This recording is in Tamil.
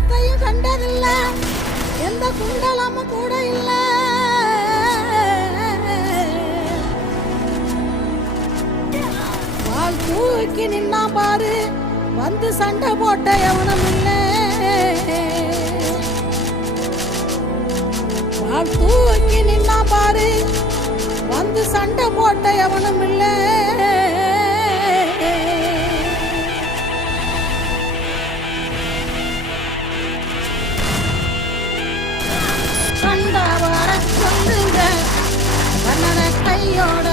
பாசத்தையும் கண்டதில்ல, எந்த குண்டலமும் கூட இல்ல. வால் தூக்கி நின்னா பாரு, வந்து சண்டை போட்ட எவனும் இல்ல. வால் தூக்கி நின்னா பாரு, வந்து சண்டை போட்ட எவனும் இல்ல. கண்ட வர சொல்லுங்க கண்ணனை கையோட